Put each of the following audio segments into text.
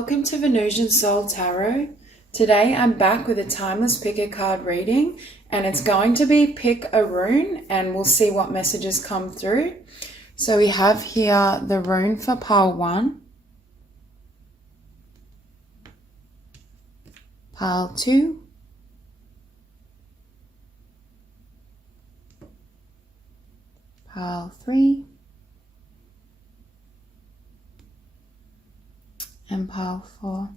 Welcome to Venusian Soul Tarot. Today I'm back with a timeless pick a card reading, and it's going to be pick a rune and we'll see what messages come through. So we have here the rune for pile 1, pile 2, pile 3, and pile 4.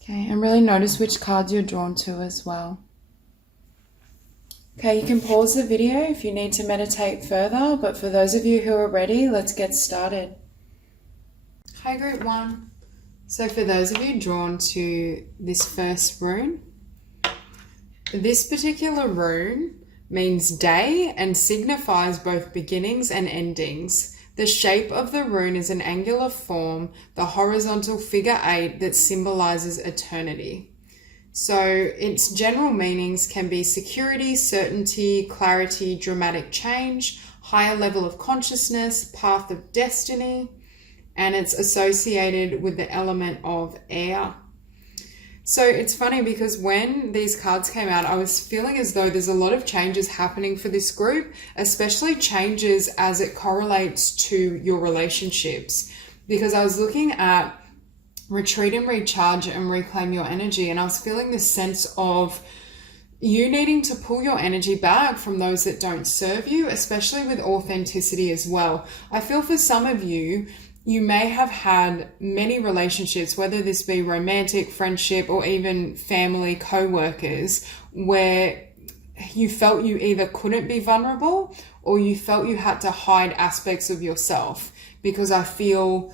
Okay, and really notice which cards you're drawn to as well. Okay, you can pause the video if you need to meditate further, but for those of you who are ready, let's get started. Hi Group 1. So for those of you drawn to this first rune, this particular rune means day and signifies both beginnings and endings. The shape of the rune is an angular form, the horizontal figure 8 that symbolizes eternity. So its general meanings can be security, certainty, clarity, dramatic change, higher level of consciousness, path of destiny, and it's associated with the element of air. So it's funny because when these cards came out, I was feeling as though there's a lot of changes happening for this group, especially changes as it correlates to your relationships. Because I was looking at retreat and recharge and reclaim your energy, and I was feeling this sense of you needing to pull your energy back from those that don't serve you, especially with authenticity as well. I feel for some of you, you may have had many relationships, whether this be romantic, friendship, or even family, co-workers, where you felt you either couldn't be vulnerable or you felt you had to hide aspects of yourself. Because I feel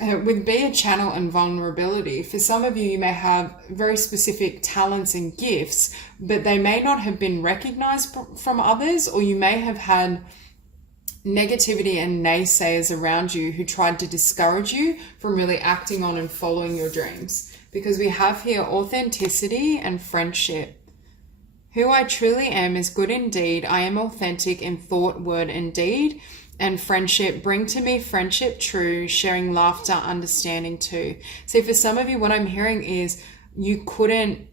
with be a channel and vulnerability, for some of you, you may have very specific talents and gifts, but they may not have been recognized from others, or you may have had negativity and naysayers around you who tried to discourage you from really acting on and following your dreams. Because we have here authenticity and friendship. Who I truly am is good indeed. I am authentic in thought, word, and deed. And friendship, bring to me friendship true, sharing laughter, understanding too. See, for some of you, what I'm hearing is you couldn't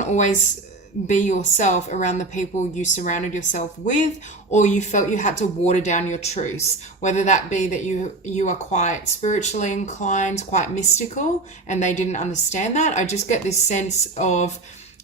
always be yourself around the people you surrounded yourself with, or you felt you had to water down your truths, whether that be that you are quite spiritually inclined, quite mystical, and they didn't understand that. I just get this sense of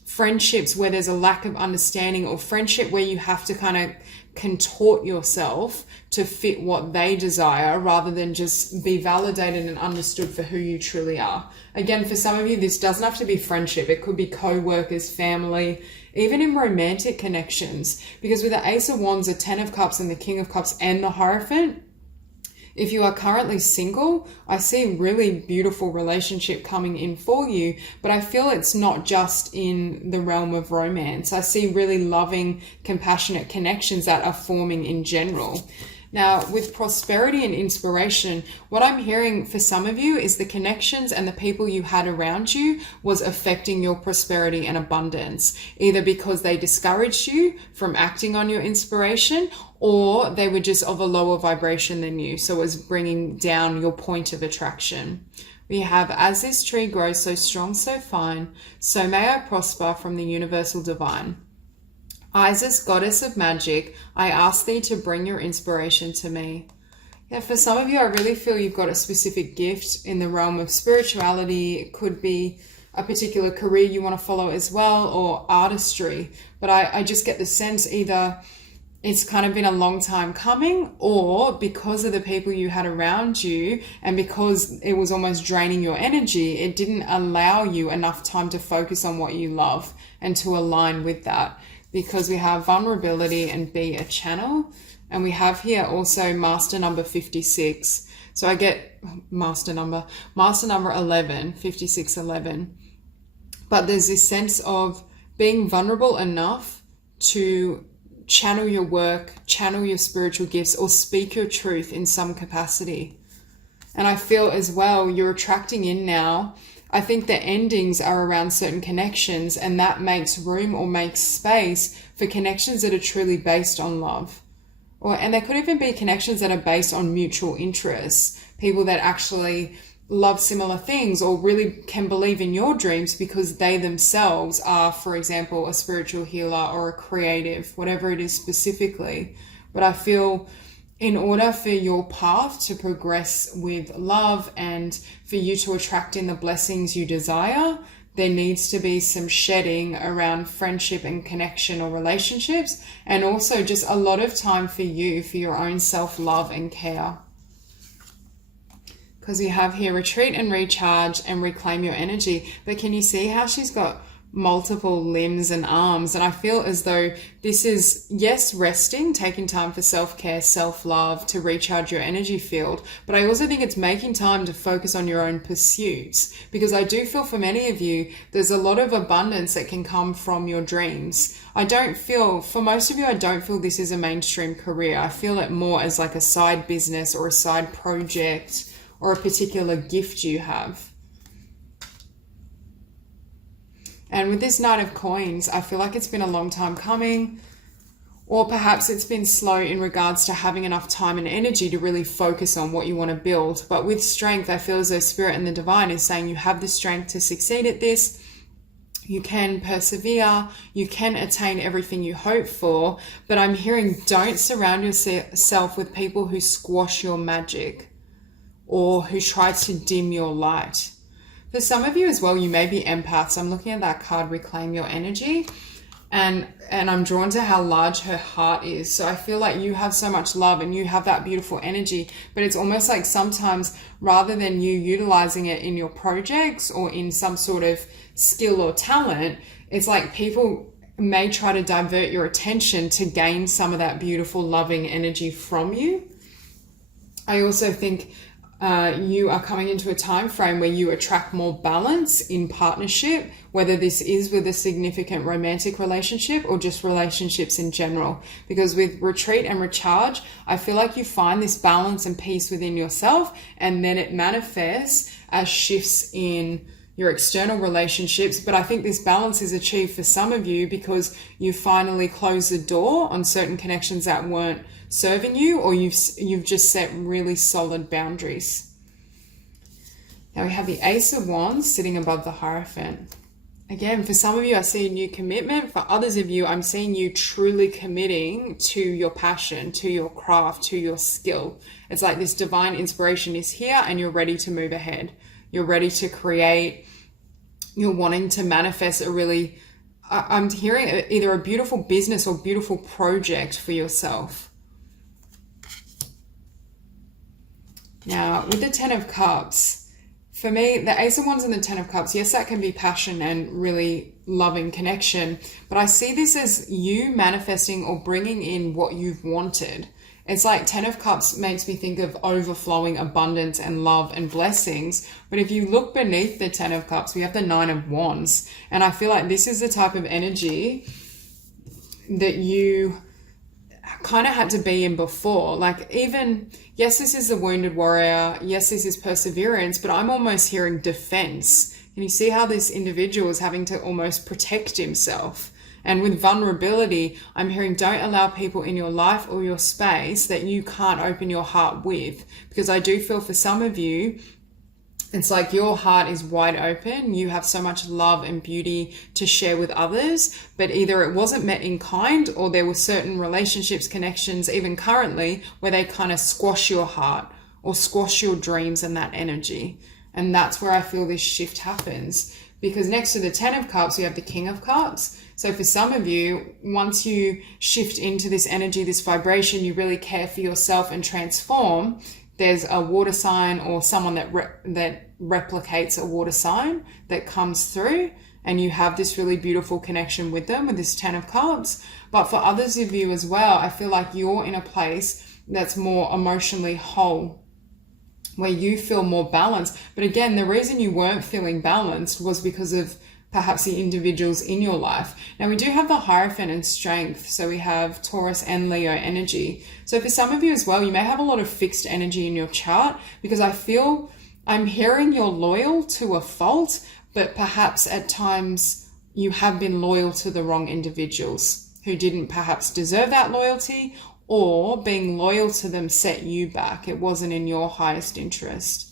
friendships where there's a lack of understanding, or friendship where you have to kind of contort yourself to fit what they desire rather than just be validated and understood for who you truly are. Again, for some of you, this doesn't have to be friendship. It could be co-workers, family, even in romantic connections. Because with the Ace of Wands, the 10 of Cups, and the King of Cups, and the Hierophant, if you are currently single, I see a really beautiful relationship coming in for you, but I feel it's not just in the realm of romance. I see really loving, compassionate connections that are forming in general. Now, with prosperity and inspiration, what I'm hearing for some of you is the connections and the people you had around you was affecting your prosperity and abundance, either because they discouraged you from acting on your inspiration, or they were just of a lower vibration than you, so it was bringing down your point of attraction. We have, as this tree grows so strong, so fine, so may I prosper from the universal divine. Isis, goddess of magic, I ask thee to bring your inspiration to me. Yeah, for some of you, I really feel you've got a specific gift in the realm of spirituality. It could be a particular career you want to follow as well, or artistry. But I just get the sense either it's kind of been a long time coming, or because of the people you had around you and because it was almost draining your energy, it didn't allow you enough time to focus on what you love and to align with that. Because we have vulnerability and be a channel. And we have here also master number 56. So I get master number 11, 56, 11. But there's this sense of being vulnerable enough to channel your work, channel your spiritual gifts, or speak your truth in some capacity. And I feel as well, you're attracting in now. I think the endings are around certain connections, and that makes room or makes space for connections that are truly based on love. And there could even be connections that are based on mutual interests, people that actually love similar things or really can believe in your dreams because they themselves are, for example, a spiritual healer or a creative, whatever it is specifically. But I feel in order for your path to progress with love and for you to attract in the blessings you desire, there needs to be some shedding around friendship and connection or relationships, and also just a lot of time for you, for your own self-love and care. Because we have here retreat and recharge and reclaim your energy. But can you see how she's got multiple limbs and arms? And I feel as though this is, yes, resting, taking time for self-care, self-love, to recharge your energy field. But I also think it's making time to focus on your own pursuits. Because I do feel for many of you, there's a lot of abundance that can come from your dreams. For most of you, I don't feel this is a mainstream career. I feel it more as like a side business or a side project or a particular gift you have. And with this Knight of Coins, I feel like it's been a long time coming, or perhaps it's been slow in regards to having enough time and energy to really focus on what you want to build. But with strength, I feel as though Spirit and the Divine is saying you have the strength to succeed at this. You can persevere, you can attain everything you hope for, but I'm hearing don't surround yourself with people who squash your magic or who try to dim your light. For some of you as well, you may be empaths. I'm looking at that card, Reclaim Your Energy, and I'm drawn to how large her heart is. So I feel like you have so much love and you have that beautiful energy, but it's almost like sometimes rather than you utilizing it in your projects or in some sort of skill or talent, it's like people may try to divert your attention to gain some of that beautiful, loving energy from you. I also think you are coming into a time frame where you attract more balance in partnership, whether this is with a significant romantic relationship or just relationships in general. Because with retreat and recharge, I feel like you find this balance and peace within yourself, and then it manifests as shifts in your external relationships. But I think this balance is achieved for some of you because you finally close the door on certain connections that weren't serving you, or you've just set really solid boundaries. Now we have the Ace of Wands sitting above the Hierophant. Again, for some of you, I see a new commitment. For others of you, I'm seeing you truly committing to your passion, to your craft, to your skill. It's like this divine inspiration is here and you're ready to move ahead. You're ready to create. You're wanting to manifest a really, I'm hearing either a beautiful business or beautiful project for yourself. Now, with the Ten of Cups, for me, the Ace of Wands and the Ten of Cups, yes, that can be passion and really loving connection, but I see this as you manifesting or bringing in what you've wanted. It's like Ten of Cups makes me think of overflowing abundance and love and blessings. But if you look beneath the Ten of Cups, we have the Nine of Wands. And I feel like this is the type of energy that you kind of had to be in before. Like even, yes, this is the wounded warrior. Yes, this is perseverance, but I'm almost hearing defense. Can you see how this individual is having to almost protect himself? And with vulnerability, I'm hearing don't allow people in your life or your space that you can't open your heart with. Because I do feel for some of you, it's like your heart is wide open. You have so much love and beauty to share with others, but either it wasn't met in kind or there were certain relationships, connections, even currently, where they kind of squash your heart or squash your dreams and that energy. And that's where I feel this shift happens. Because next to the Ten of Cups, we have the King of Cups. So for some of you, once you shift into this energy, this vibration, you really care for yourself and transform, there's a water sign or someone that replicates a water sign that comes through, and you have this really beautiful connection with them with this Ten of Cups. But for others of you as well, I feel like you're in a place that's more emotionally whole, where you feel more balanced. But again, the reason you weren't feeling balanced was because of perhaps the individuals in your life. Now we do have the Hierophant and Strength. So we have Taurus and Leo energy. So for some of you as well, you may have a lot of fixed energy in your chart, because I feel I'm hearing you're loyal to a fault, but perhaps at times you have been loyal to the wrong individuals who didn't perhaps deserve that loyalty, or being loyal to them set you back. It wasn't in your highest interest.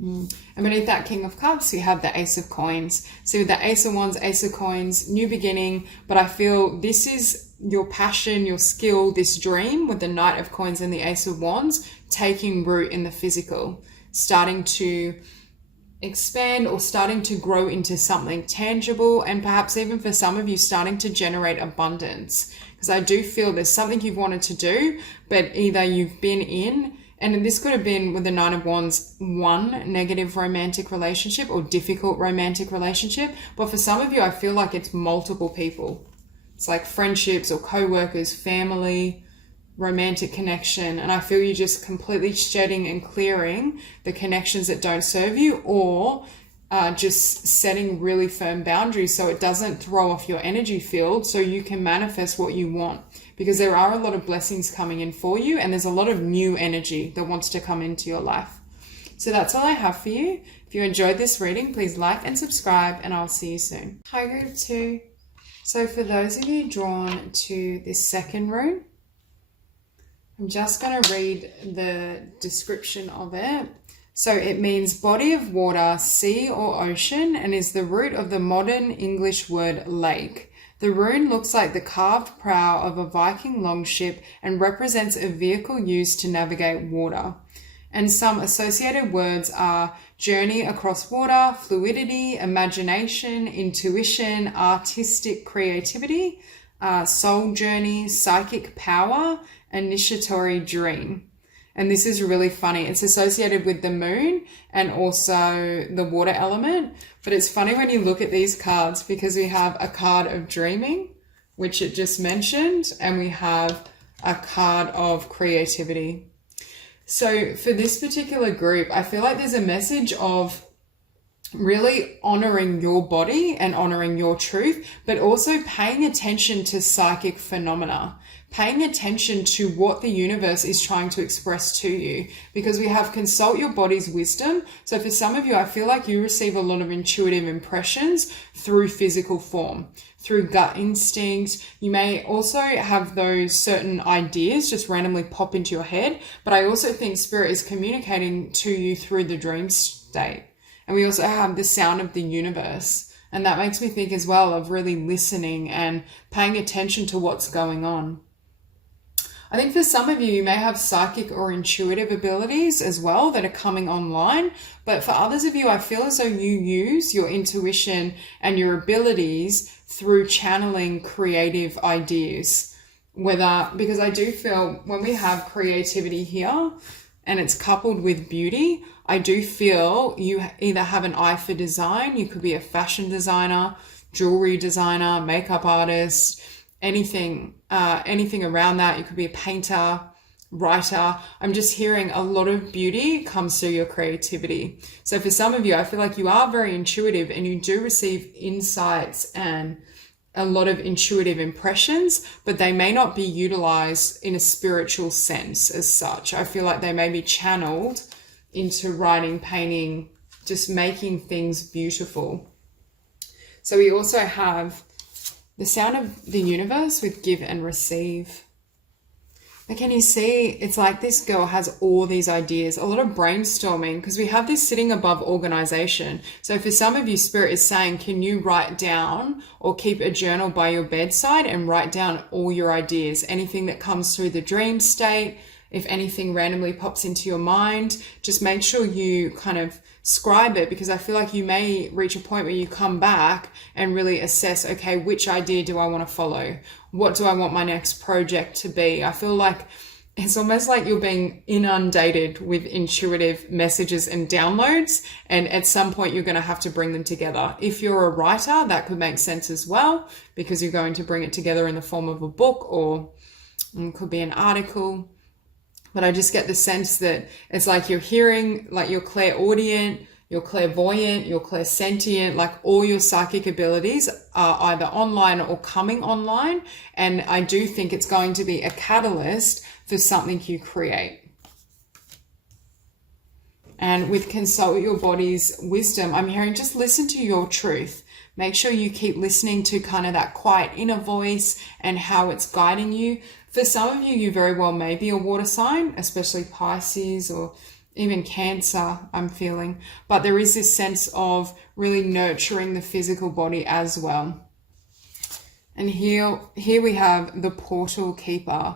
And beneath that King of Cups, you have the Ace of Coins. So with the Ace of Wands, Ace of Coins, new beginning. But I feel this is your passion, your skill, this dream with the Knight of Coins and the Ace of Wands taking root in the physical, starting to expand or starting to grow into something tangible, and perhaps even for some of you starting to generate abundance. Because I do feel there's something you've wanted to do, but either you've been in, and this could have been with the Nine of Wands, one negative romantic relationship or difficult romantic relationship. But for some of you, I feel like it's multiple people. It's like friendships or co-workers, family, romantic connection. And I feel you just completely shedding and clearing the connections that don't serve you, or just setting really firm boundaries so it doesn't throw off your energy field, so you can manifest what you want. Because there are a lot of blessings coming in for you, and there's a lot of new energy that wants to come into your life. So that's all I have for you. If you enjoyed this reading, please like and subscribe, and I'll see you soon. Hi, Group 2. So for those of you drawn to this second rune, I'm just going to read the description of it. So it means body of water, sea or ocean, and is the root of the modern English word lake. The rune looks like the carved prow of a Viking longship and represents a vehicle used to navigate water. And some associated words are journey across water, fluidity, imagination, intuition, artistic creativity, soul journey, psychic power, initiatory dream. And this is really funny. It's associated with the moon and also the water element. But it's funny when you look at these cards, because we have a card of dreaming, which it just mentioned, and we have a card of creativity. So for this particular group, I feel like there's a message of really honoring your body and honoring your truth, but also paying attention to psychic phenomena, paying attention to what the universe is trying to express to you, because we have consult your body's wisdom. So for some of you, I feel like you receive a lot of intuitive impressions through physical form, through gut instinct. You may also have those certain ideas just randomly pop into your head, but I also think spirit is communicating to you through the dream state. And we also have the sound of the universe. And that makes me think as well of really listening and paying attention to what's going on. I think for some of you, you may have psychic or intuitive abilities as well that are coming online. But for others of you, I feel as though you use your intuition and your abilities through channeling creative ideas. Because I do feel when we have creativity here and it's coupled with beauty, I do feel you either have an eye for design. You could be a fashion designer, jewelry designer, makeup artist, anything around that. You could be a painter, writer. I'm just hearing a lot of beauty comes through your creativity. So for some of you, I feel like you are very intuitive and you do receive insights and a lot of intuitive impressions, but they may not be utilized in a spiritual sense as such. I feel like they may be channeled into writing, painting, just making things beautiful. So we also have the sound of the universe with give and receive. And can you see, it's like this girl has all these ideas, a lot of brainstorming, because we have this sitting above organization. So for some of you, spirit is saying, can you write down or keep a journal by your bedside and write down all your ideas, anything that comes through the dream state. If anything randomly pops into your mind, just make sure you kind of scribe it, because I feel like you may reach a point where you come back and really assess, okay, which idea do I want to follow? What do I want my next project to be? I feel like it's almost like you're being inundated with intuitive messages and downloads, and at some point you're going to have to bring them together. If you're a writer, that could make sense as well, because you're going to bring it together in the form of a book, or it could be an article. But I just get the sense that it's like you're hearing, like you're clairaudient, you're clairvoyant, you're clairsentient, like all your psychic abilities are either online or coming online. And I do think it's going to be a catalyst for something you create. And with consult your body's wisdom, I'm hearing just listen to your truth. Make sure you keep listening to kind of that quiet inner voice and how it's guiding you. For some of you, you very well may be a water sign, especially Pisces or even Cancer, I'm feeling. But there is this sense of really nurturing the physical body as well. And here we have the Portal Keeper.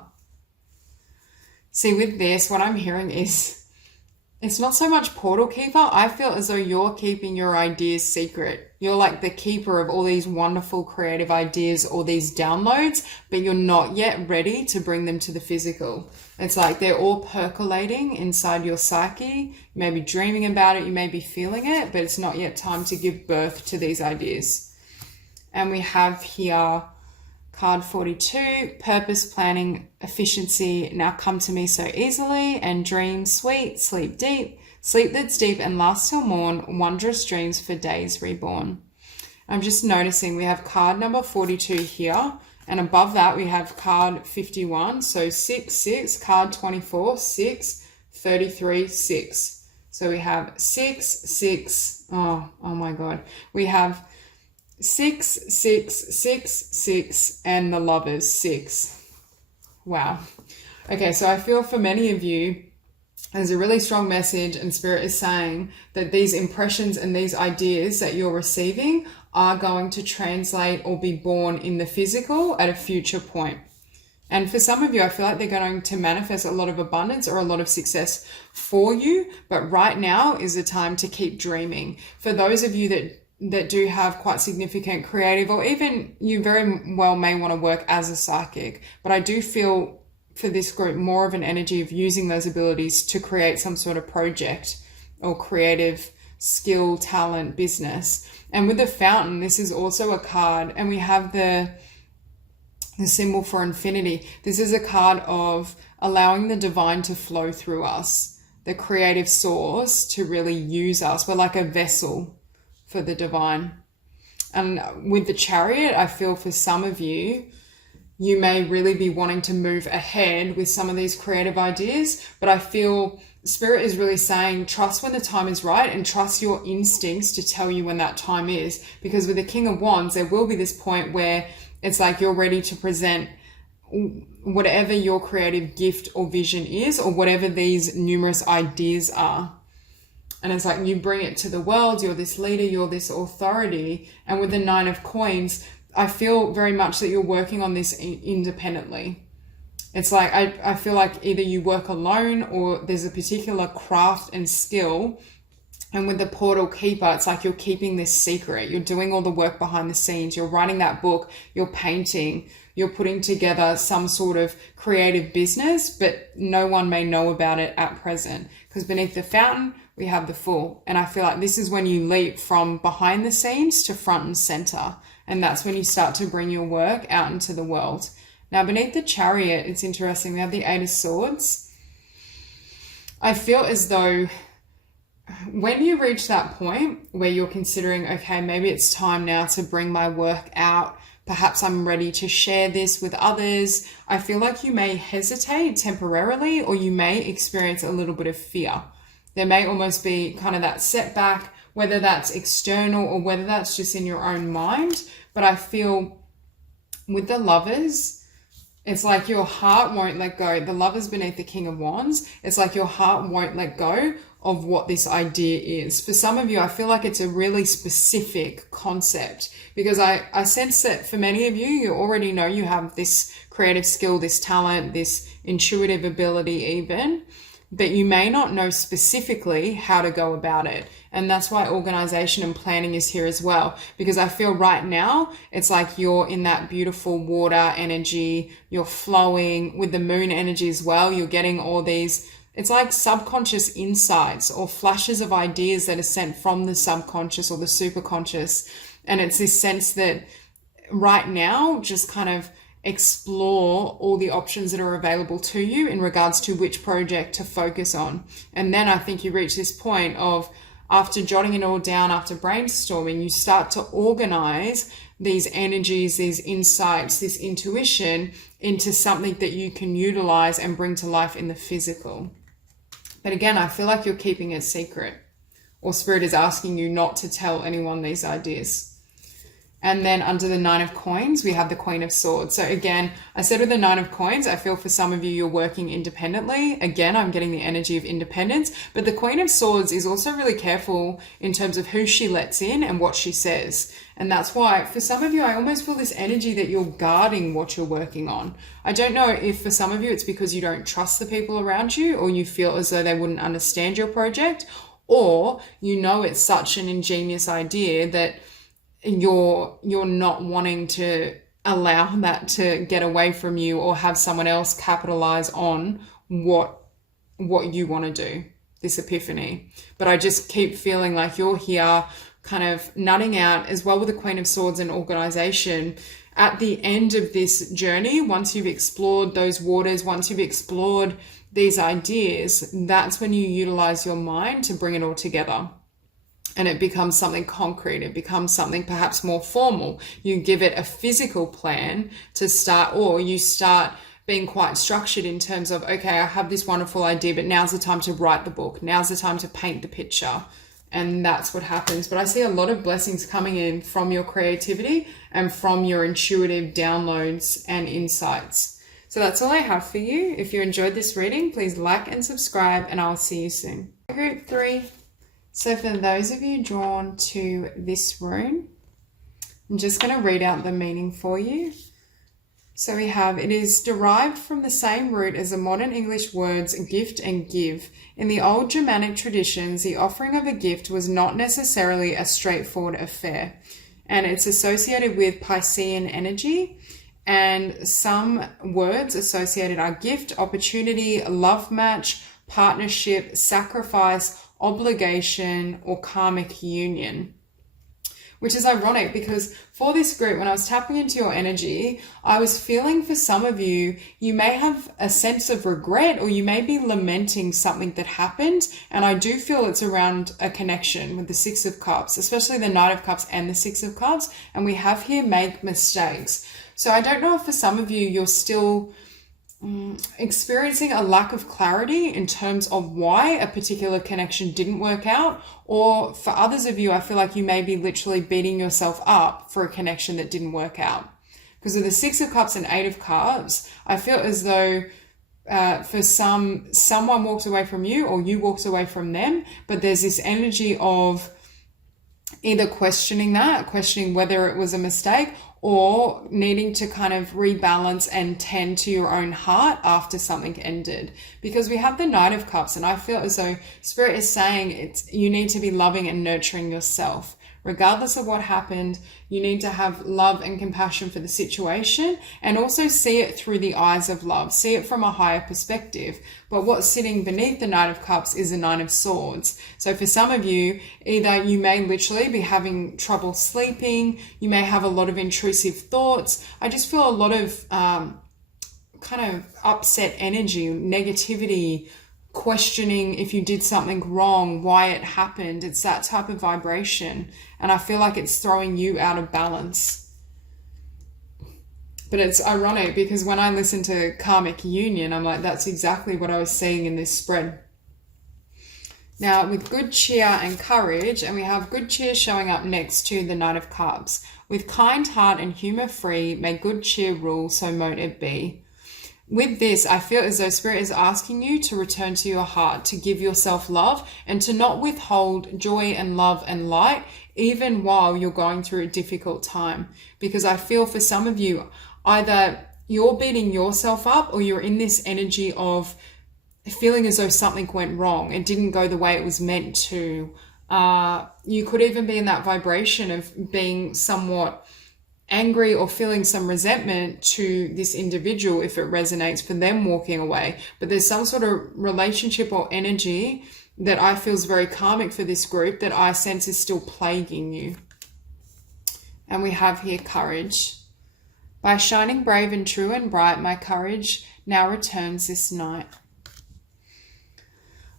See, with this, what I'm hearing is, it's not so much portal keeper. I feel as though you're keeping your ideas secret. You're like the keeper of all these wonderful creative ideas or these downloads, but you're not yet ready to bring them to the physical. It's like they're all percolating inside your psyche. You may be dreaming about it, you may be feeling it, but it's not yet time to give birth to these ideas. And we have here card 42, purpose, planning, efficiency, now come to me so easily, and dream sweet, sleep deep, sleep that's deep and lasts till morn, wondrous dreams for days reborn. I'm just noticing we have card number 42 here, and above that we have card 51, so 6, 6, card 24, 6, 33, 6. So we have 6, 6, oh my God. We have 6, 6, 6, 6, and the Lovers 6. Wow. Okay, so I feel for many of you, there's a really strong message, and Spirit is saying that these impressions and these ideas that you're receiving are going to translate or be born in the physical at a future point. And for some of you, I feel like they're going to manifest a lot of abundance or a lot of success for you, but right now is the time to keep dreaming. For those of you that do have quite significant creative, or even you very well may want to work as a psychic, but I do feel for this group more of an energy of using those abilities to create some sort of project or creative skill, talent, business. And with the Fountain, this is also a card, and we have the symbol for infinity. This is a card of allowing the divine to flow through us, the creative source to really use us. We're like a vessel for the divine. And with the Chariot, I feel for some of you, you may really be wanting to move ahead with some of these creative ideas, but I feel Spirit is really saying, trust when the time is right and trust your instincts to tell you when that time is. Because with the King of Wands, there will be this point where it's like you're ready to present whatever your creative gift or vision is, or whatever these numerous ideas are. And it's like you bring it to the world, you're this leader, you're this authority. And with the 9 of Coins, I feel very much that you're working on this independently. It's like I feel like either you work alone or there's a particular craft and skill. And with the Portal Keeper, it's like you're keeping this secret. You're doing all the work behind the scenes. You're writing that book, you're painting, you're putting together some sort of creative business, but no one may know about it at present. Because beneath the Fountain, we have the Fool. And I feel like this is when you leap from behind the scenes to front and center. And that's when you start to bring your work out into the world. Now, beneath the Chariot, it's interesting. We have the 8 of Swords. I feel as though when you reach that point where you're considering, okay, maybe it's time now to bring my work out, perhaps I'm ready to share this with others, I feel like you may hesitate temporarily, or you may experience a little bit of fear. There may almost be kind of that setback, whether that's external or whether that's just in your own mind. But I feel with the Lovers, it's like your heart won't let go. The Lovers beneath the King of Wands, it's like your heart won't let go of what this idea is. For some of you, I feel like it's a really specific concept, because I sense that for many of you, you already know you have this creative skill, this talent, this intuitive ability even, but you may not know specifically how to go about it. And that's why organization and planning is here as well. Because I feel right now, it's like you're in that beautiful water energy, you're flowing with the moon energy as well. You're getting all these, it's like subconscious insights or flashes of ideas that are sent from the subconscious or the superconscious. And it's this sense that right now, just kind of explore all the options that are available to you in regards to which project to focus on. And then I think you reach this point of, after jotting it all down, after brainstorming, you start to organize these energies, these insights, this intuition into something that you can utilize and bring to life in the physical. But again, I feel like you're keeping it secret, or Spirit is asking you not to tell anyone these ideas. And then under the Nine of Coins, we have the Queen of Swords. So again, I said with the Nine of Coins, I feel for some of you, you're working independently. Again, I'm getting the energy of independence. But the Queen of Swords is also really careful in terms of who she lets in and what she says. And that's why for some of you, I almost feel this energy that you're guarding what you're working on. I don't know if for some of you, it's because you don't trust the people around you, or you feel as though they wouldn't understand your project, or you know it's such an ingenious idea that you're not wanting to allow that to get away from you, or have someone else capitalize on what you want to do, this epiphany. But I just keep feeling like you're here kind of nutting out as well with the Queen of Swords and organization. At the end of this journey, once you've explored those waters, once you've explored these ideas, that's when you utilize your mind to bring it all together. And it becomes something concrete. It becomes something perhaps more formal. You give it a physical plan to start, or you start being quite structured in terms of, okay, I have this wonderful idea, but now's the time to write the book. Now's the time to paint the picture. And that's what happens. But I see a lot of blessings coming in from your creativity and from your intuitive downloads and insights. So that's all I have for you. If you enjoyed this reading, please like and subscribe, and I'll see you soon. Group 3. So for those of you drawn to this rune, I'm just going to read out the meaning for you. So we have, it is derived from the same root as the modern English words gift and give. In the old Germanic traditions, the offering of a gift was not necessarily a straightforward affair. And it's associated with Piscean energy. And some words associated are gift, opportunity, love match, partnership, sacrifice, obligation, or karmic union. Which is ironic because for this group, when I was tapping into your energy, I was feeling for some of you, you may have a sense of regret, or you may be lamenting something that happened. And I do feel it's around a connection with the Six of Cups, especially the Knight of Cups and the Six of Cups. And we have here make mistakes. So I don't know if for some of you, you're still experiencing a lack of clarity in terms of why a particular connection didn't work out, or for others of you, I feel like you may be literally beating yourself up for a connection that didn't work out. Because with the Six of Cups and Eight of Cups, I feel as though for someone walked away from you, or you walked away from them, but there's this energy of either questioning whether it was a mistake, or needing to kind of rebalance and tend to your own heart after something ended. Because we have the Knight of Cups, and I feel as though Spirit is saying you need to be loving and nurturing yourself. Regardless of what happened, you need to have love and compassion for the situation, and also see it through the eyes of love. See it from a higher perspective. But what's sitting beneath the Knight of Cups is the Nine of Swords. So for some of you, either you may literally be having trouble sleeping, you may have a lot of intrusive thoughts. I just feel a lot of kind of upset energy, negativity, questioning if you did something wrong, why it happened. It's that type of vibration. And I feel like it's throwing you out of balance. But it's ironic because when I listen to karmic union, I'm like, that's exactly what I was seeing in this spread. Now with good cheer and courage, and we have good cheer showing up next to the Knight of Cups. With kind heart and humour free, may good cheer rule, so mote it be. With this, I feel as though Spirit is asking you to return to your heart, to give yourself love, and to not withhold joy and love and light, even while you're going through a difficult time. Because I feel for some of you, either you're beating yourself up, or you're in this energy of feeling as though something went wrong. It didn't go the way it was meant to. You could even be in that vibration of being somewhat angry or feeling some resentment to this individual if it resonates, for them walking away. But there's some sort of relationship or energy that I feel is very karmic for this group that I sense is still plaguing you. And we have here courage. By shining brave and true and bright, my courage now returns this night.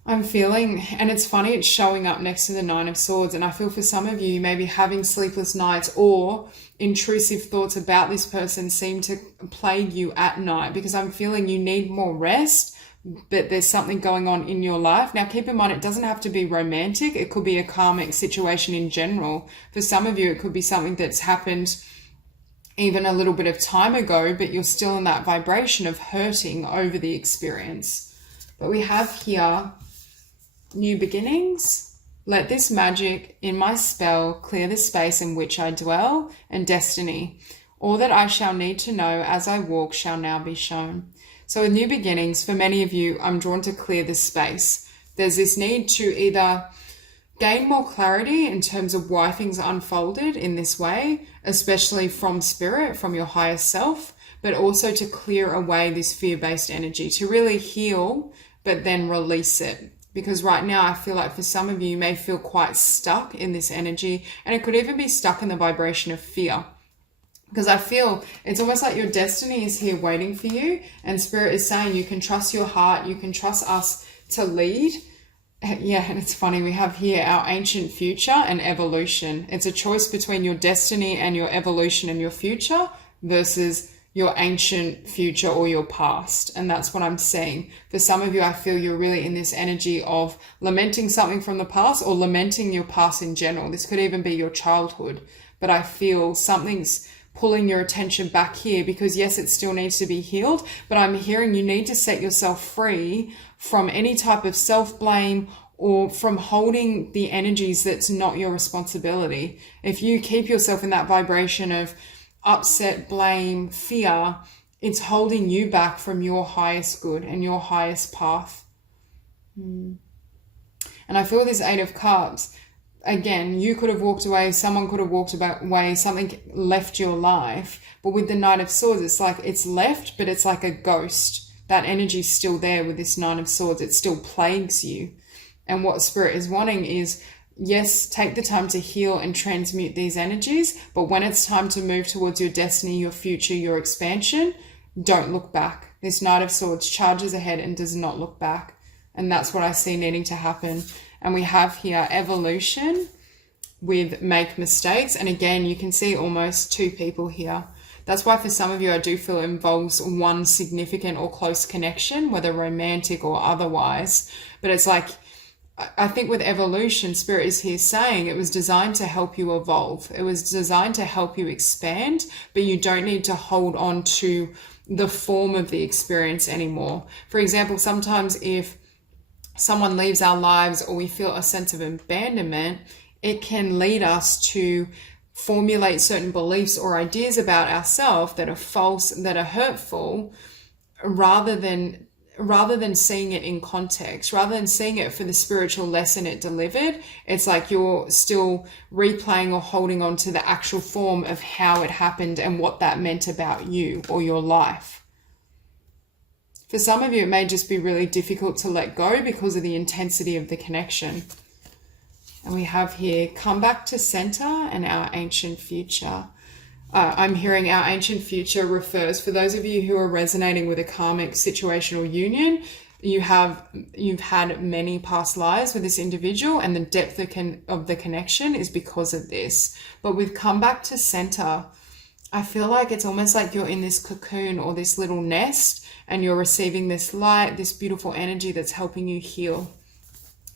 I'm feeling, and it's funny, it's showing up next to the Nine of Swords, and I feel for some of you, you may be having sleepless nights, or intrusive thoughts about this person seem to plague you at night, because I'm feeling you need more rest but there's something going on in your life. Now, keep in mind, it doesn't have to be romantic. It could be a karmic situation in general. For some of you, it could be something that's happened even a little bit of time ago, but you're still in that vibration of hurting over the experience. But we have here new beginnings. Let this magic in my spell clear the space in which I dwell, and destiny. All that I shall need to know as I walk shall now be shown. So with new beginnings, for many of you, I'm drawn to clear this space. There's this need to either gain more clarity in terms of why things are unfolded in this way, especially from spirit, from your higher self, but also to clear away this fear-based energy, to really heal, but then release it. Because right now, I feel like for some of you, you may feel quite stuck in this energy, and it could even be stuck in the vibration of fear. Because I feel it's almost like your destiny is here waiting for you, and spirit is saying you can trust your heart, you can trust us to lead. Yeah, and it's funny, we have here our ancient future and evolution. It's a choice between your destiny and your evolution and your future versus your ancient future or your past. And that's what I'm seeing. For some of you, I feel you're really in this energy of lamenting something from the past or lamenting your past in general. This could even be your childhood. But I feel something's pulling your attention back here because yes, it still needs to be healed, but I'm hearing you need to set yourself free from any type of self-blame or from holding the energies that's not your responsibility. If you keep yourself in that vibration of upset, blame, fear, it's holding you back from your highest good and your highest path. And I feel this Eight of Cups. Again, you could have walked away, someone could have walked away, something left your life. But with the Knight of Swords, it's like it's left, but it's like a ghost. That energy is still there with this Nine of Swords. It still plagues you. And what Spirit is wanting is, yes, take the time to heal and transmute these energies. But when it's time to move towards your destiny, your future, your expansion, don't look back. This Knight of Swords charges ahead and does not look back. And that's what I see needing to happen. And we have here evolution with make mistakes. And again, you can see almost two people here. That's why for some of you, I do feel it involves one significant or close connection, whether romantic or otherwise. But it's like, I think with evolution, Spirit is here saying it was designed to help you evolve. It was designed to help you expand, but you don't need to hold on to the form of the experience anymore. For example, sometimes if someone leaves our lives or we feel a sense of abandonment, it can lead us to formulate certain beliefs or ideas about ourselves that are false, that are hurtful, rather than seeing it in context, rather than seeing it for the spiritual lesson it delivered. It's like you're still replaying or holding on to the actual form of how it happened and what that meant about you or your life. For some of you, it may just be really difficult to let go because of the intensity of the connection. And we have here, come back to center and our ancient future. I'm hearing our ancient future refers, for those of you who are resonating with a karmic situational union, you've had many past lives with this individual, and the depth of the connection is because of this. But with come back to center, I feel like it's almost like you're in this cocoon or this little nest, and you're receiving this light, this beautiful energy that's helping you heal.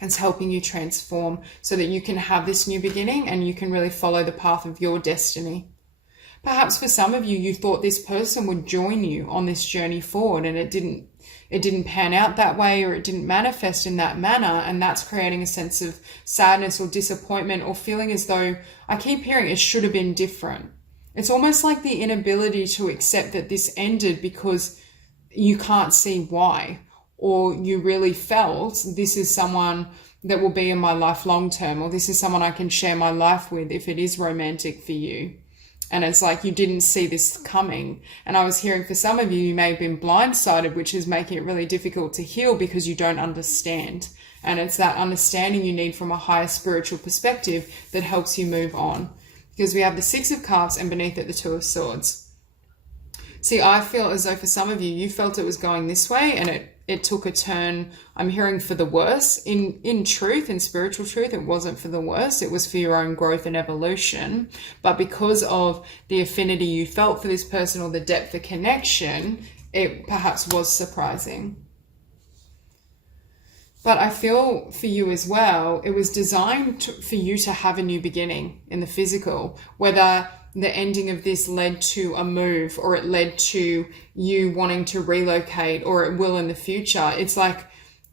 It's helping you transform so that you can have this new beginning and you can really follow the path of your destiny. Perhaps for some of you, you thought this person would join you on this journey forward, and it didn't pan out that way, or it didn't manifest in that manner. And that's creating a sense of sadness or disappointment, or feeling as though, I keep hearing it should have been different. It's almost like the inability to accept that this ended because you can't see why, or you really felt this is someone that will be in my life long term, or this is someone I can share my life with if it is romantic for you. And it's like you didn't see this coming. And I was hearing for some of you, you may have been blindsided, which is making it really difficult to heal because you don't understand. And it's that understanding you need from a higher spiritual perspective that helps you move on. Because we have the Six of Cups and beneath it, the Two of Swords. See, I feel as though for some of you, you felt it was going this way and it took a turn, I'm hearing, for the worse. In truth, in spiritual truth, it wasn't for the worse. It was for your own growth and evolution. But because of the affinity you felt for this person or the depth of connection, it perhaps was surprising. But I feel for you as well, it was designed for you to have a new beginning in the physical, whether the ending of this led to a move or it led to you wanting to relocate or it will in the future. It's like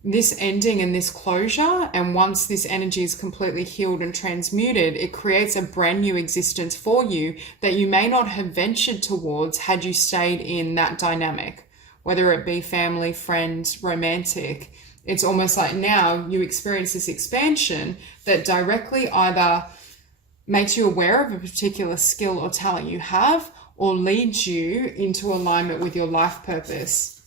this ending and this closure, and once this energy is completely healed and transmuted, it creates a brand new existence for you that you may not have ventured towards had you stayed in that dynamic, whether it be family, friends, romantic. It's almost like now you experience this expansion that directly either makes you aware of a particular skill or talent you have, or leads you into alignment with your life purpose.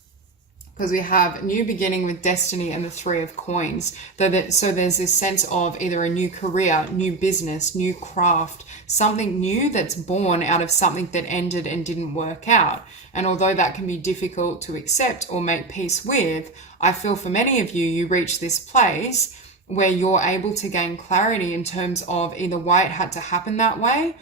Because we have new beginning with destiny and the 3 of coins. So there's this sense of either a new career, new business, new craft, something new that's born out of something that ended and didn't work out. And although that can be difficult to accept or make peace with, I feel for many of you, you reach this place where you're able to gain clarity in terms of either why it had to happen that way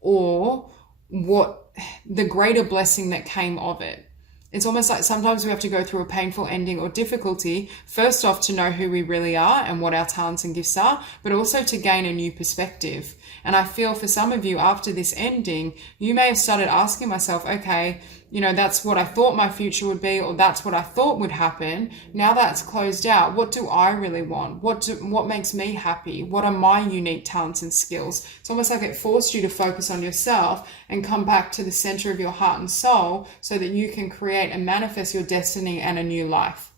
or what the greater blessing that came of it. It's almost like sometimes we have to go through a painful ending or difficulty, first off to know who we really are and what our talents and gifts are, but also to gain a new perspective. And I feel for some of you after this ending, you may have started asking myself, okay, you know, that's what I thought my future would be, or that's what I thought would happen. Now that's closed out. What do I really want? What makes me happy? What are my unique talents and skills? It's almost like it forced you to focus on yourself and come back to the center of your heart and soul so that you can create and manifest your destiny and a new life.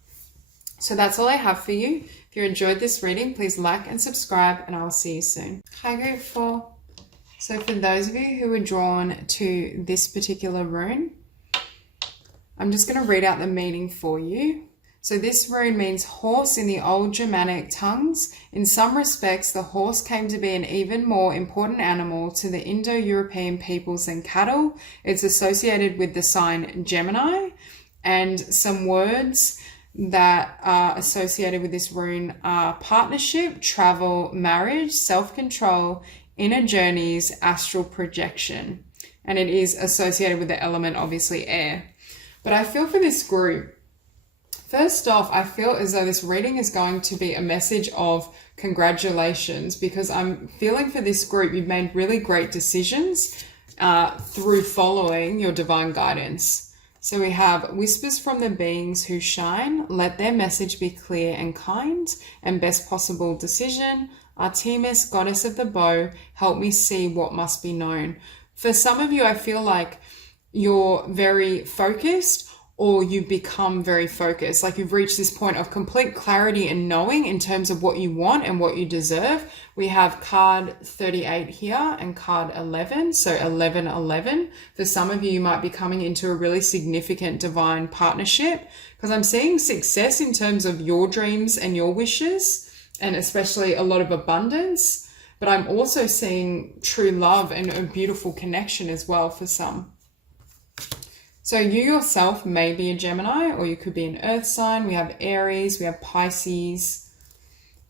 So that's all I have for you. If you enjoyed this reading, please like and subscribe, and I'll see you soon. High grade 4. So for those of you who were drawn to this particular rune, I'm just going to read out the meaning for you. So this rune means horse in the old Germanic tongues. In some respects, the horse came to be an even more important animal to the Indo-European peoples than cattle. It's associated with the sign Gemini, and some words that are associated with this rune are partnership, travel, marriage, self-control, inner journeys, astral projection. And it is associated with the element, obviously, air. But I feel for this group, first off, I feel as though this reading is going to be a message of congratulations, because I'm feeling for this group, you've made really great decisions through following your divine guidance. So we have whispers from the beings who shine, let their message be clear and kind, and best possible decision. Artemis, goddess of the bow, help me see what must be known. For some of you, I feel like you're very focused, or you become very focused. Like you've reached this point of complete clarity and knowing in terms of what you want and what you deserve. We have card 38 here and card 11. So 1111. For some of you, you might be coming into a really significant divine partnership, because I'm seeing success in terms of your dreams and your wishes, and especially a lot of abundance. But I'm also seeing true love and a beautiful connection as well for some. So you yourself may be a Gemini, or you could be an earth sign. We have Aries, we have Pisces,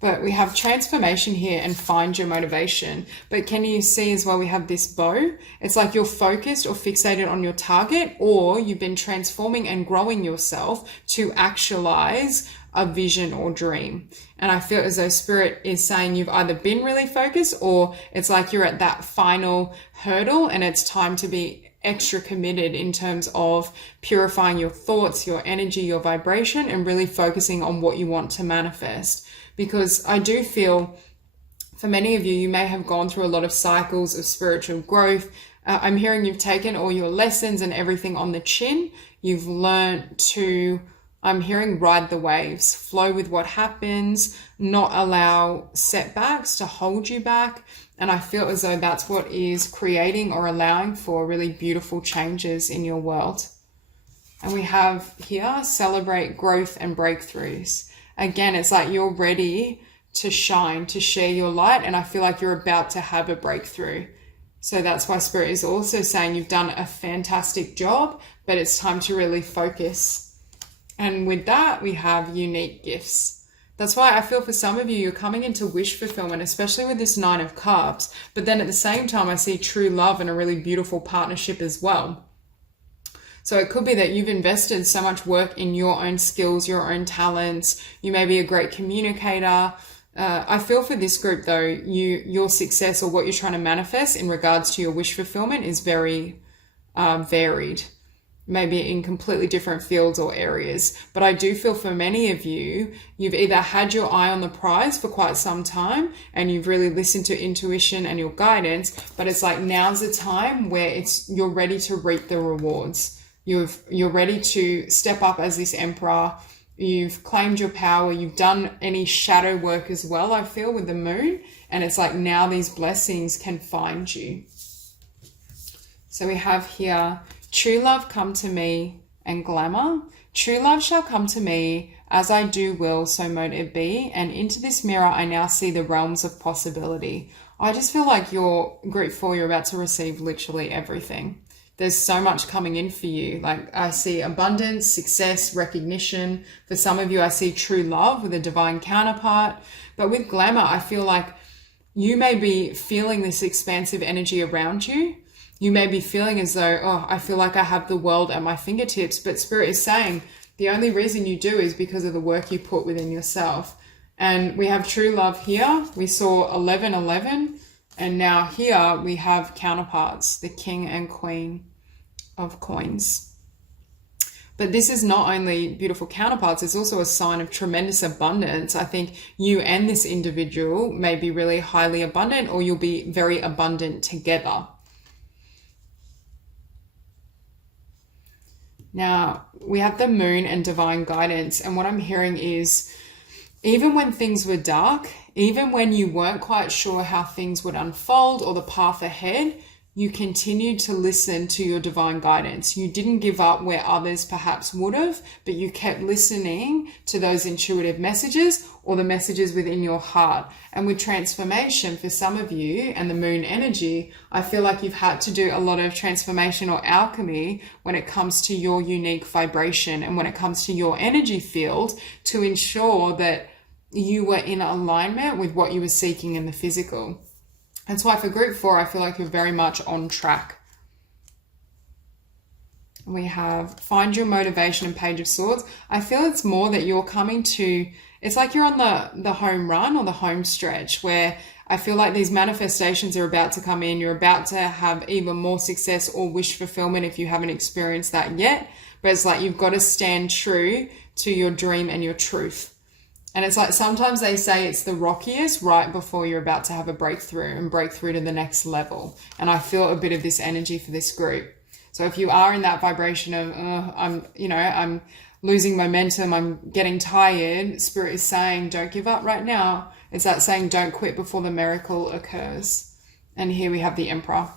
but we have transformation here and find your motivation. But can you see as well, we have this bow. It's like you're focused or fixated on your target, or you've been transforming and growing yourself to actualize a vision or dream. And I feel as though Spirit is saying you've either been really focused, or it's like you're at that final hurdle and it's time to be extra committed in terms of purifying your thoughts, your energy, your vibration, and really focusing on what you want to manifest. Because I do feel for many of you, you may have gone through a lot of cycles of spiritual growth. I'm hearing you've taken all your lessons and everything on the chin. You've learned to, I'm hearing, ride the waves, flow with what happens, not allow setbacks to hold you back. And I feel as though that's what is creating or allowing for really beautiful changes in your world. And we have here, celebrate growth and breakthroughs. Again, it's like you're ready to shine, to share your light. And I feel like you're about to have a breakthrough. So that's why Spirit is also saying you've done a fantastic job, but it's time to really focus. And with that, we have unique gifts. That's why I feel for some of you, you're coming into wish fulfillment, especially with this 9 of Cups. But then at the same time, I see true love and a really beautiful partnership as well. So it could be that you've invested so much work in your own skills, your own talents. You may be a great communicator. I feel for this group though, your success or what you're trying to manifest in regards to your wish fulfillment is very varied, maybe in completely different fields or areas. But I do feel for many of you, you've either had your eye on the prize for quite some time and you've really listened to intuition and your guidance, but it's like now's the time where you're ready to reap the rewards. You're ready to step up as this emperor. You've claimed your power. You've done any shadow work as well, I feel, with the moon. And it's like now these blessings can find you. So we have here, true love come to me and glamour. True love shall come to me, as I do will, so mote it be. And into this mirror I now see the realms of possibility. I just feel like your group 4, you're about to receive literally everything. There's so much coming in for you. Like I see abundance, success, recognition. For some of you, I see true love with a divine counterpart. But with glamour, I feel like you may be feeling this expansive energy around you. You may be feeling as though, oh, I feel like I have the world at my fingertips. But Spirit is saying the only reason you do is because of the work you put within yourself. And we have true love here. We saw 1111. And now here we have counterparts, the King and Queen of coins. But this is not only beautiful counterparts, it's also a sign of tremendous abundance. I think you and this individual may be really highly abundant, or you'll be very abundant together. Now we have the moon and divine guidance, and what I'm hearing is even when things were dark, even when you weren't quite sure how things would unfold or the path ahead, you continued to listen to your divine guidance. You didn't give up where others perhaps would have, but you kept listening to those intuitive messages or the messages within your heart. And with transformation, for some of you and the moon energy, I feel like you've had to do a lot of transformation or alchemy when it comes to your unique vibration and when it comes to your energy field to ensure that you were in alignment with what you were seeking in the physical. That's why for group 4, I feel like you're very much on track. We have find your motivation and Page of Swords. I feel it's more that you're coming to, it's like you're on the home run or the home stretch where I feel like these manifestations are about to come in. You're about to have even more success or wish fulfillment if you haven't experienced that yet. But it's like you've got to stand true to your dream and your truth. And it's like sometimes they say it's the rockiest right before you're about to have a breakthrough and break through to the next level. And I feel a bit of this energy for this group. So if you are in that vibration of, I'm losing momentum, I'm getting tired, Spirit is saying, don't give up right now. It's that saying, don't quit before the miracle occurs. And here we have the Emperor.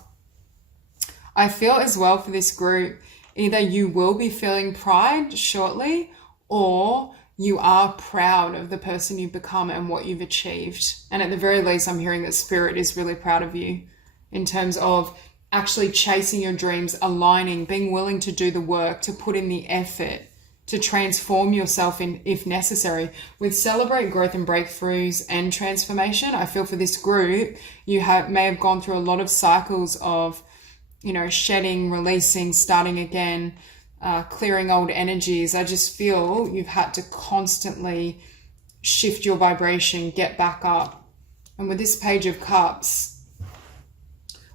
I feel as well for this group, either you will be feeling pride shortly, or you are proud of the person you've become and what you've achieved. And at the very least, I'm hearing that Spirit is really proud of you in terms of actually chasing your dreams, aligning, being willing to do the work, to put in the effort, to transform yourself if necessary. With celebrate growth and breakthroughs and transformation, I feel for this group, you may have gone through a lot of cycles of, shedding, releasing, starting again, clearing old energies. I just feel you've had to constantly shift your vibration, get back up. And with this Page of Cups,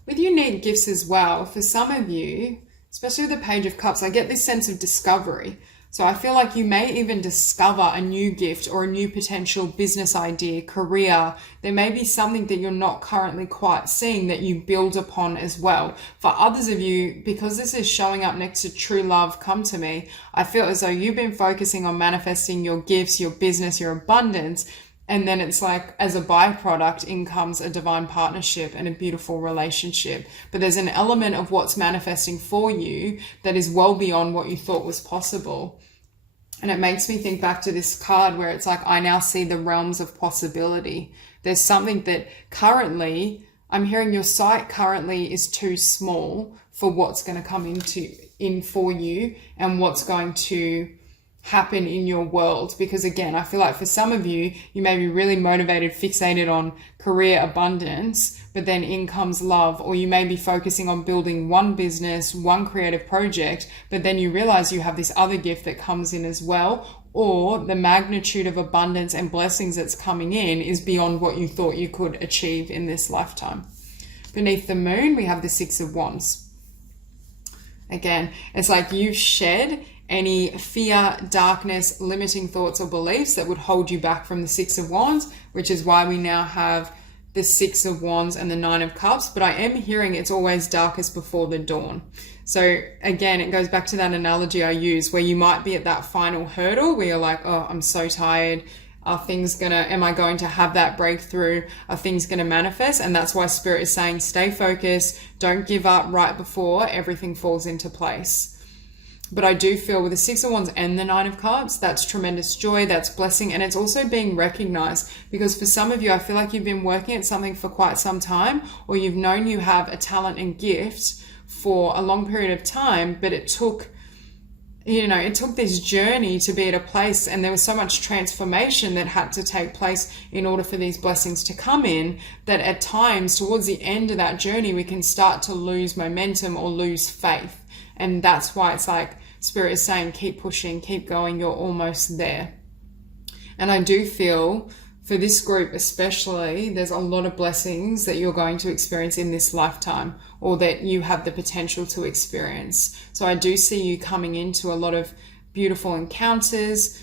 with unique gifts as well, for some of you, especially with the Page of Cups, I get this sense of discovery. So I feel like you may even discover a new gift or a new potential business idea, career. There may be something that you're not currently quite seeing that you build upon as well. For others of you, because this is showing up next to true love, come to me, I feel as though you've been focusing on manifesting your gifts, your business, your abundance. And then it's like, as a byproduct, in comes a divine partnership and a beautiful relationship. But there's an element of what's manifesting for you that is well beyond what you thought was possible. And it makes me think back to this card where it's like, I now see the realms of possibility. There's something that currently, I'm hearing your sight currently is too small for what's going to come in for you and what's going to happen in your world. Because again, I feel like for some of you, you may be really motivated, fixated on career abundance, but then in comes love, or you may be focusing on building one business, one creative project, but then you realize you have this other gift that comes in as well, or the magnitude of abundance and blessings that's coming in is beyond what you thought you could achieve in this lifetime. Beneath the moon, we have the Six of Wands. Again, it's like you've shed any fear, darkness, limiting thoughts or beliefs that would hold you back from the Six of Wands, which is why we now have the Six of Wands and the Nine of Cups. But I am hearing it's always darkest before the dawn. So again, it goes back to that analogy I use where you might be at that final hurdle where you're like, oh, I'm so tired. Am I going to have that breakthrough? Are things going to manifest? And that's why Spirit is saying, stay focused. Don't give up right before everything falls into place. But I do feel with the Six of Wands and the Nine of Cups, that's tremendous joy, that's blessing, and it's also being recognized. Because for some of you, I feel like you've been working at something for quite some time, or you've known you have a talent and gift for a long period of time, but it took this journey to be at a place, and there was so much transformation that had to take place in order for these blessings to come in, that at times towards the end of that journey, we can start to lose momentum or lose faith. And that's why it's like Spirit is saying, keep pushing, keep going, you're almost there. And I do feel for this group especially, there's a lot of blessings that you're going to experience in this lifetime, or that you have the potential to experience. So I do see you coming into a lot of beautiful encounters,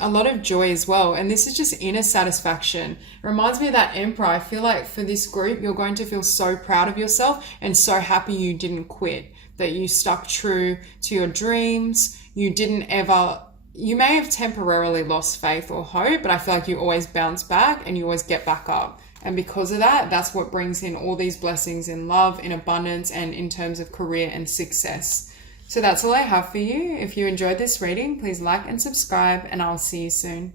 a lot of joy as well. And this is just inner satisfaction. It reminds me of that Emperor. I feel like for this group, you're going to feel so proud of yourself and so happy you didn't quit, that you stuck true to your dreams. You may have temporarily lost faith or hope, but I feel like you always bounce back and you always get back up. And because of that, that's what brings in all these blessings in love, in abundance, and in terms of career and success. So that's all I have for you. If you enjoyed this reading, please like and subscribe, and I'll see you soon.